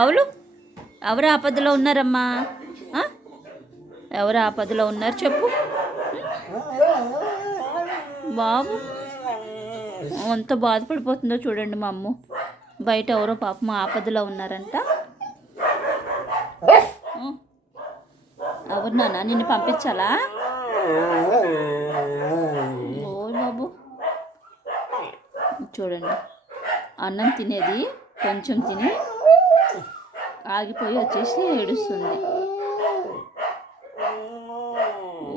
అవును, ఎవరు ఆపదలో ఉన్నారమ్మా? ఆ? ఎవరు ఆపదలో ఉన్నారు చెప్పు బాబు. ఎంత బాధపడిపోతుందో చూడండి మా అమ్మ. బయట ఎవరో పాపం ఆపదలో ఉన్నారంట. ఎవరు నాన్న నిన్ను పంపించాలా? ఓ బాబు చూడండి, అన్నం తినేది కొంచెం తిని ఆగిపోయి వచ్చేసి ఏడుస్తుంది.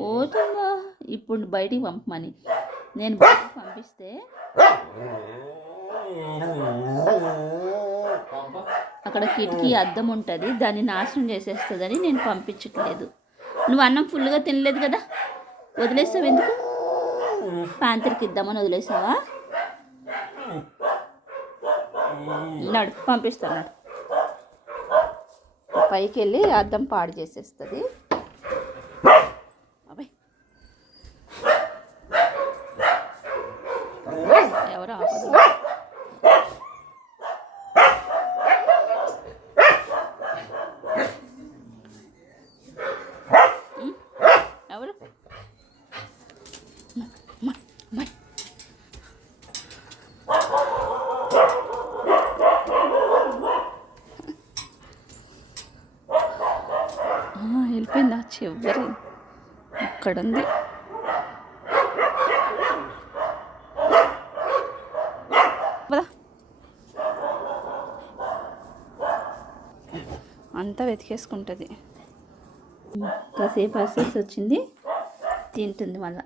ఓతుందా ఇప్పుడు బయటికి పంపమని. నేను బయటికి పంపిస్తే అక్కడ కిటికీ అద్దం ఉంటుంది, దాన్ని నాశనం చేసేస్తుందని నేను పంపించట్లేదు. నువ్వు అన్నం ఫుల్గా తినలేదు కదా, వదిలేసావు ఎందుకు? ప్యాంతర్కి ఇద్దామని వదిలేసావా? నడు పంపిస్తాను. పైకి వెళ్ళి అద్దం పాడు చేసేస్తుంది. అబ్బాయి ఎవరు ఆపదు. ఎవరు వెళ్ళిపోయిందా? చివరి అక్కడుంది. అంతా వెతికేసుకుంటుంది. కాసేపు అసేసి వచ్చింది, తింటుంది మళ్ళా.